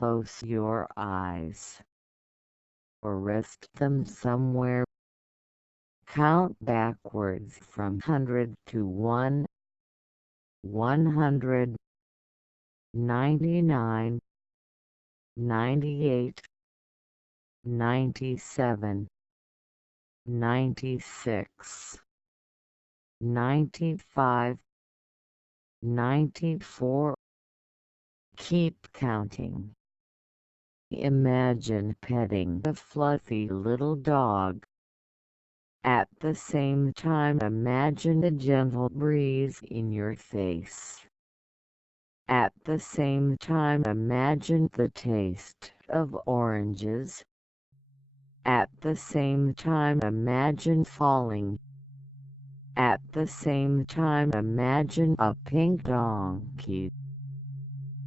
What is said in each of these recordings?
close your eyes or rest them somewhere. Count backwards from 100 to 1, 100, 99, 98, 97, 96, 95, 94. Keep counting. Imagine petting a fluffy little dog. At the same time, imagine a gentle breeze in your face. At the same time, imagine the taste of oranges. At the same time, imagine falling. At the same time, imagine a pink donkey.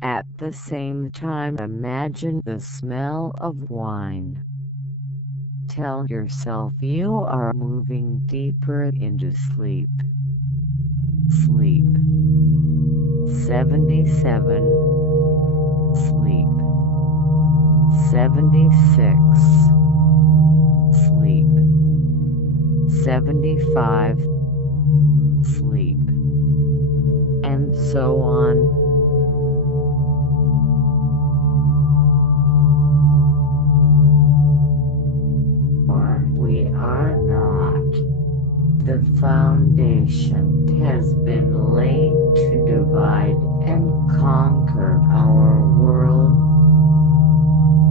At the same time, imagine the smell of wine. Tell yourself you are moving deeper into sleep. Sleep. 77. Sleep. 76. Sleep. 75. Sleep. And so on. We are not. The foundation has been laid to divide and conquer our world.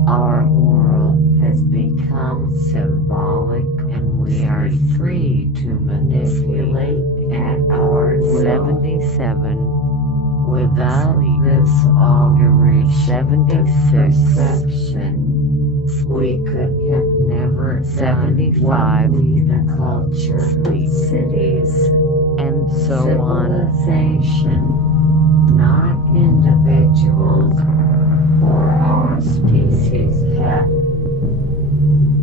Our world has become symbolic and we are free to manipulate at our will. 77. Without this alteration 76. Perception, we could have never 75 the culture of cities and so on. Civilization, not individuals or our species have.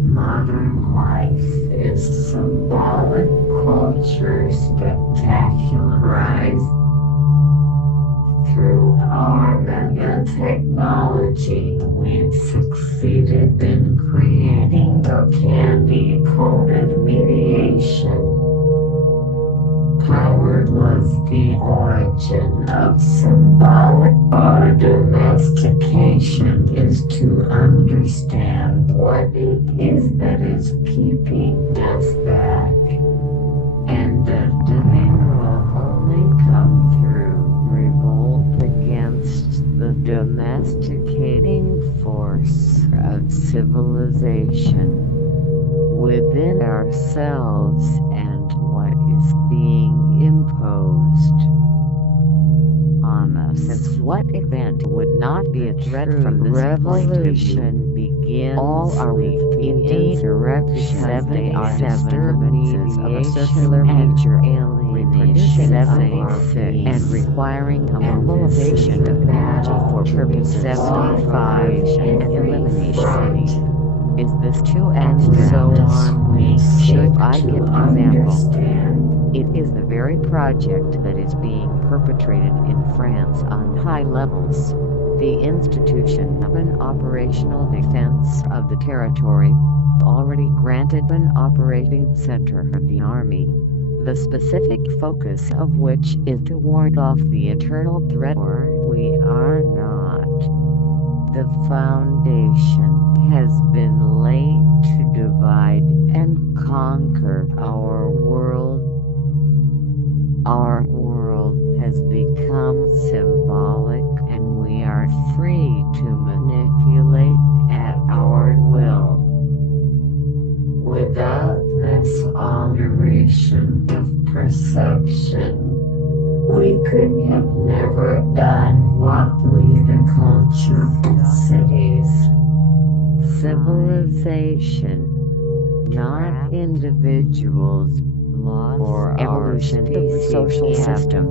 Modern life is symbolic culture spectacularized through art and technology. We've succeeded in creating a candy-coated mediation. Power was the origin of symbolic. Our domestication is to understand what it is that is keeping us back, and that doing will only come through revolt against the domesticating force of civilization within ourselves and what is being imposed on us. Since what event would not be a threat from this revolution begins? All are with insurrections. They are disturbances of a circular nature, reproducing and requiring a mobilization of energy for purposes of 75 and elimination. Is this too and so on? Should I give an example? It is the very project that is being perpetrated in France on high levels. The institution of an operational defense of the territory, already granted an operating center of the army, the specific focus of which is to ward off the eternal threat. We are not. The foundation has been laid to divide and conquer our world. Our world has become symbolic and we are free to manipulate at our will. Without this alteration of perception, we could have never done what we the culture of cities. Civilization, not individuals, or evolution of the social system,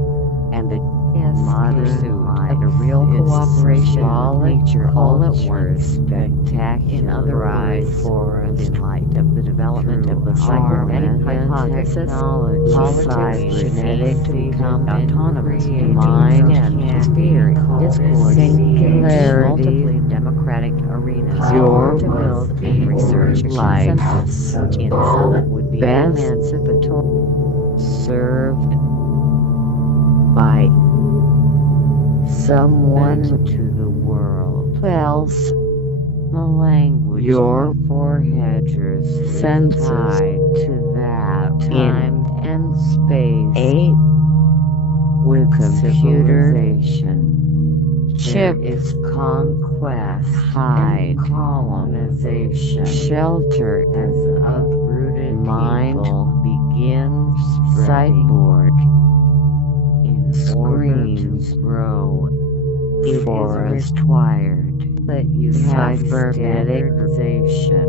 and the modern pursuit of a real cooperation with nature all at once, spectacular in other eyes for us in light of the development of the cybernetic hypothesis, politics, genetic to become autonomous, mind and spirit, discord, singularity, democratic arenas Your to build and research life centers, which in some would be emancipatory, served by someone to the world else. The language your foreheaders senses tied to that time and space. 8. With computerization, chip is conquest, hide, colonization, shelter as uprooted mind begins sideboard. In screens grow, it is required that you have standardization.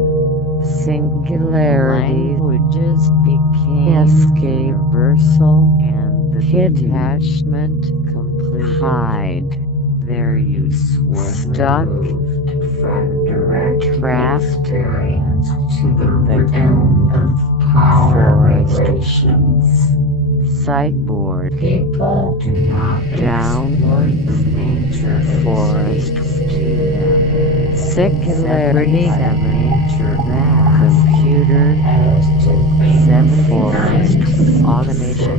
Singularity languages became universal and the detachment complete. Hide. Their use was stuck from direct experience to the realm of power relations. Sideboard. People do not exploit the nature forests to them. Singularity. Nature vast. Computer. 7. Forest. Automation.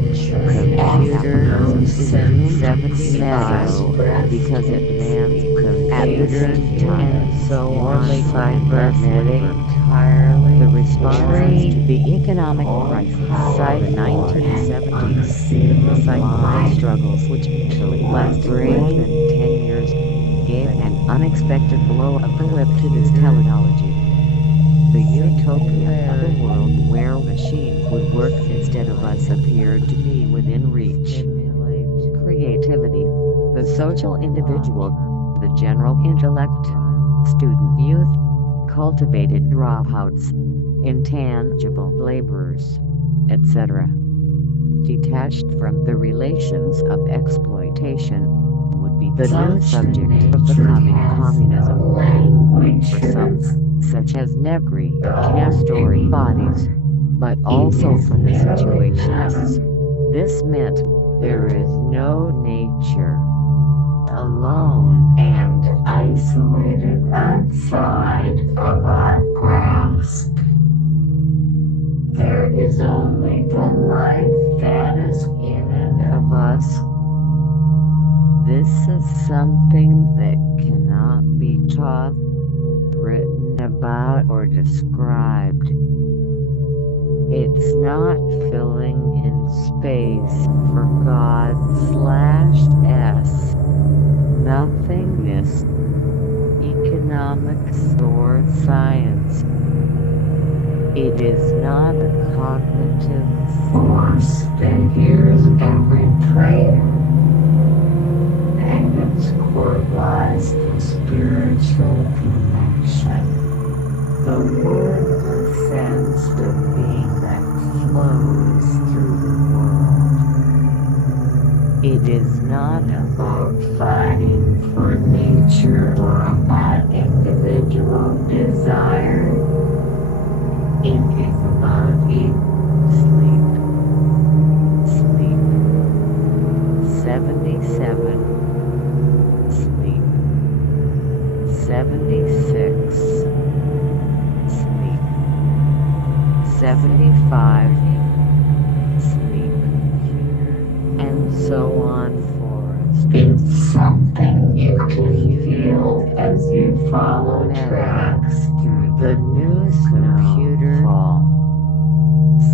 Computer is doomed 75 because it demands computer time and so on. Cybernetic entirely. The response to the economic crisis of the 1970s, the psychological struggles which actually lasted more than 10 years, gave an unexpected blow of the whip to this teleology. The utopia of a world where machines would work instead of us appeared to be within reach. Creativity, the social individual, the general intellect, student youth, cultivated dropouts, intangible laborers, etc. Detached from the relations of exploitation, would be the new subject of the coming communism. For some, such as Negri, Castori bodies, but also for the situationists, this meant there is no nature. Alone and isolated outside of our grasp. There is only the life that is in and of us. This is something that cannot be taught, written about, or described. It's not filling in space for God/S. Nothingness, economics, or science. It is not a cognitive force that hears every prayer, and its core lies the spiritual connection. The word ascends the being that flows through the world. It is not about fighting for nature or about individual desire. It is about eat, sleep, sleep. 77. Sleep. 76. Sleep. 75. Sleep. And so on for it's something you can feel as you follow tracks through the news computer fall.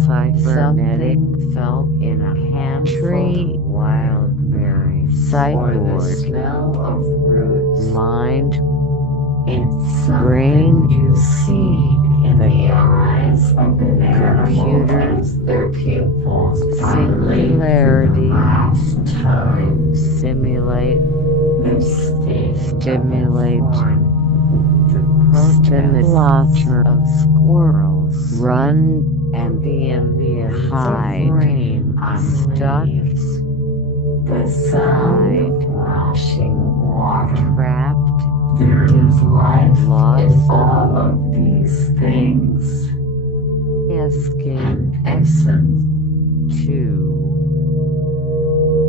Cybernetic felt in a pantry, wild berries, sideboard, the smell of roots, mind, its brain you see in the eyes of the computers, their pupils, singularity, last time, simulate, the stimulate, the slaughter of squirrels, run, and the Indians hide, rain stuck, the sound of washing water, trapped, there is life lost in all of these things. Escape essence to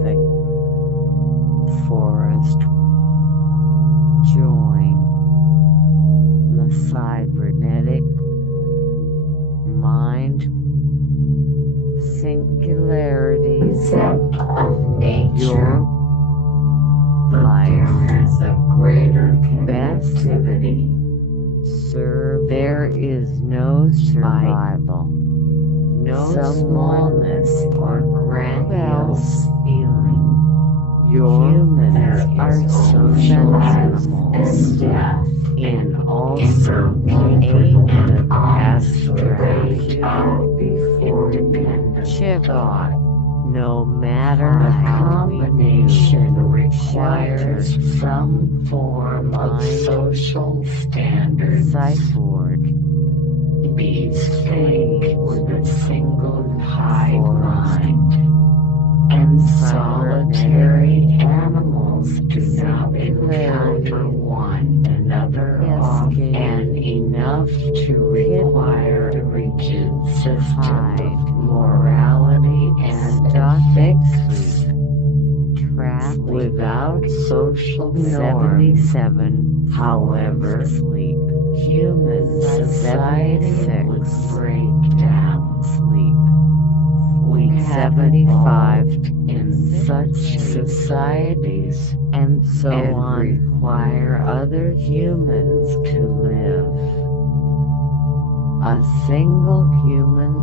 the forest. Join and singularities of nature, your but life. there is a greater Best connectivity. There is no survival, no Smallness or grandiose feeling. Humans are social animals animals, and death and inner also people create and abstract before independent thought. no matter The how we combination do. requires Shelter, some form of mind, social standards. cyborg, Bees think with a single hive forest, mind, and solitary animals do not encounter one another often enough to require a rigid system of morality and ethics. trap Without social norms, 77, however, sleep, human society 76, would break down. sleep, We have 75, evolved in such societies and so and on. require other humans to live. A single human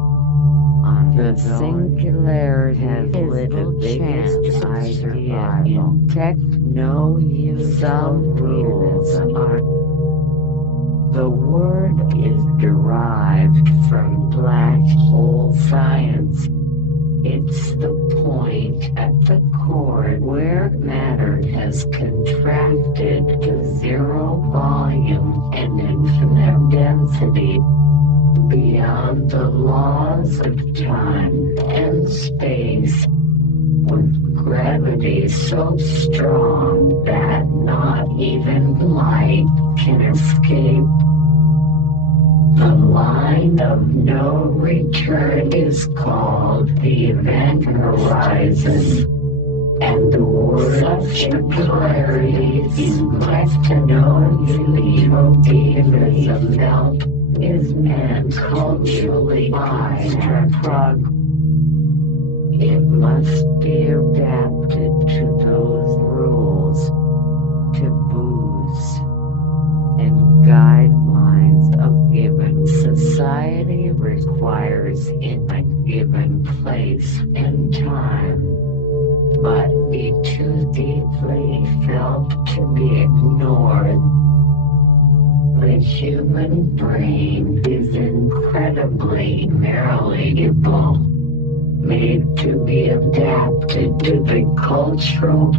on The singularity has is lit the little chance biggest of idea survival. in Some rules rules are. The word is derived from black hole science. It's the point at the core where matter has contracted to zero volume and infinite density beyond the laws of time and space, with gravity so strong that not even light can escape. The line of no return is called the event horizon, and the word of clarity is much to know utopianism felt is meant culturally by progress. It must be adapted to those rules, taboos, and guidelines a given society requires in a given place and time, but be too deeply felt to be ignored. The human brain is incredibly malleable, made to be adapted to the cultural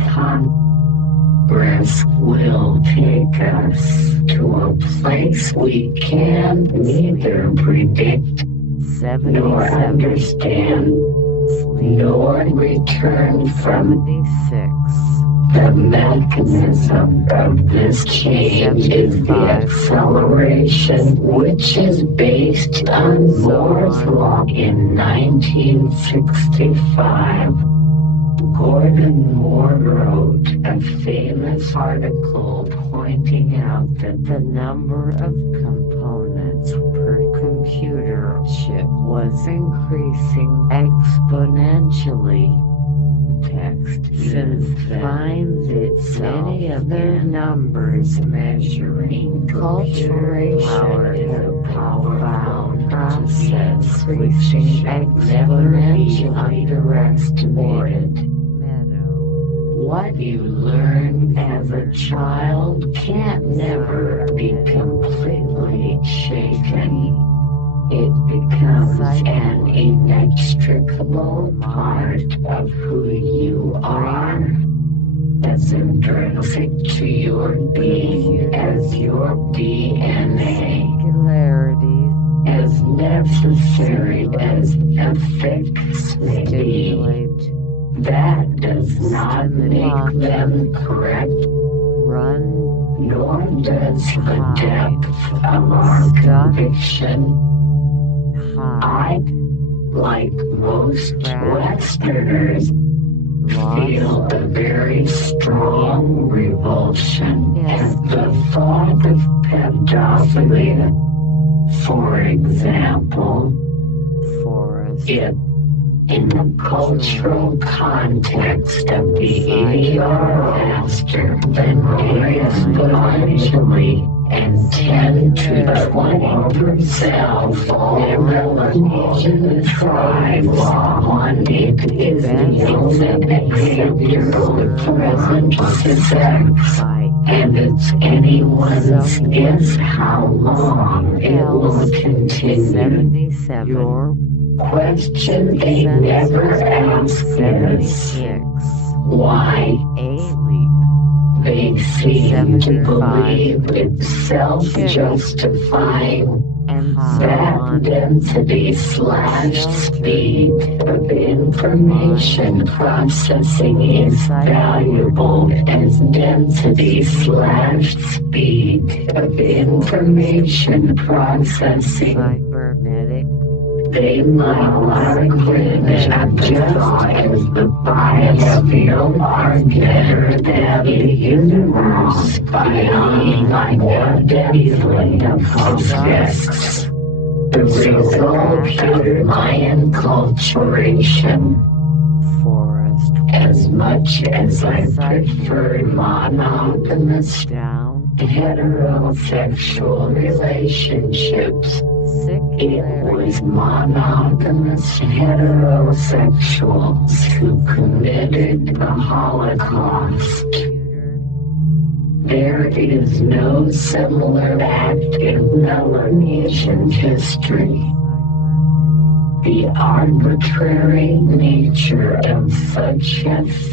progress will take us to a place we can neither predict nor 77, understand, sleep, nor return from. 76, The mechanism of this change is the 75, acceleration, which is based on So Moore's on. law in 1965. Gordon Moore wrote a famous article pointing out that the number of components per computer chip was increasing exponentially. Text finds itself many other numbers measuring cultural power is a profound process which exponentially underestimated. What you learn as a child can't never be completely shaken. It becomes an inextricable part of who you are, as intrinsic to your being as your DNA, as necessary as ethics may be. That does not make them correct, nor does the depth of our conviction. I, like most Westerners, feel a very strong revulsion at the thought of pedophilia. For example, forest, It, in the cultural context of the EDR faster than exponentially and 10 to 20% all Melanesian tribes on it is the only acceptable present sex, and it's anyone's guess how long it will continue. Your Question they never ask is why. They seem to believe it's self-justifying. That density slash speed of information processing is valuable as density slash speed of information processing. cybernetic, They might cringe at just as the biofield are better than the universe behind more deadly objects. The result of Mayan culturation. forest, As much as I prefer monogamous heterosexual relationships, it was monogamous heterosexuals who committed the Holocaust. There is no similar active Melanesian history. The arbitrary nature of such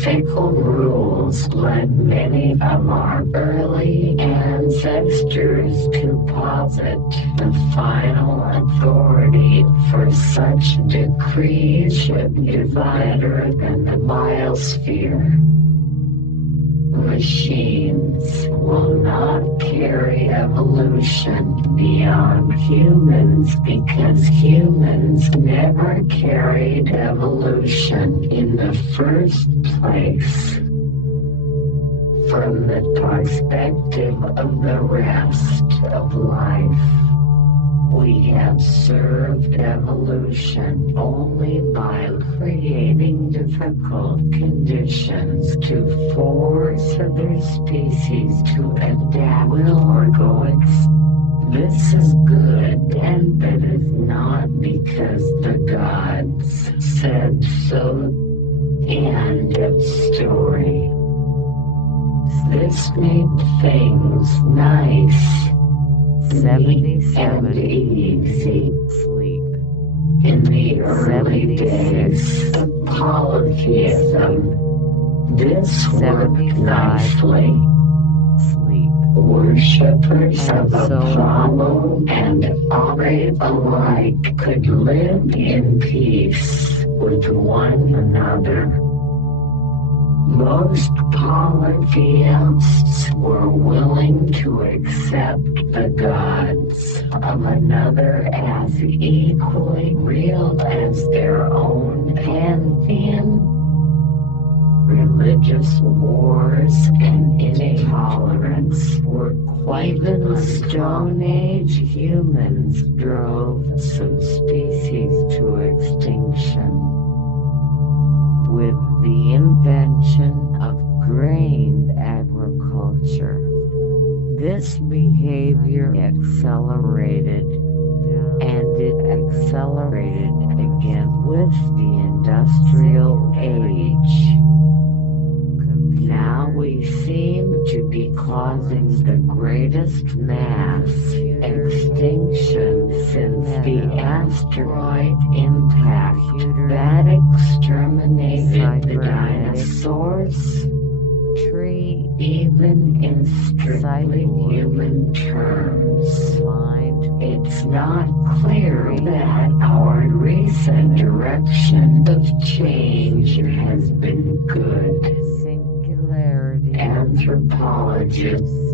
fickle rules led many of our early ancestors to posit the final authority for such decrees should be better than the biosphere. Machines will not carry evolution beyond humans because humans never carried evolution in the first place. From the perspective of the rest of life, we have served evolution only by creating difficult conditions to force other species to adapt or go extinct. This is good, and that is not because the gods said so. End of story. This made things nice. 77, and easy. sleep, In the early 76. days of polytheism, this worked 75. nicely. sleep, Worshippers And of so- Apollo and Ari alike could live in peace with one another. Most polytheists were willing to accept the gods of another as equally real as their own pantheon. Religious wars and intolerance were quite even Stone Age humans drove some species to extinction. With the invention of grain agriculture, this behavior accelerated, and it accelerated again with the industrial age. Now we seem to be causing the greatest mass extinction since the asteroid impact that exterminated the dinosaurs. Even in strictly human terms, it's not clear that our recent direction of change has been good. singularity, Anthropologists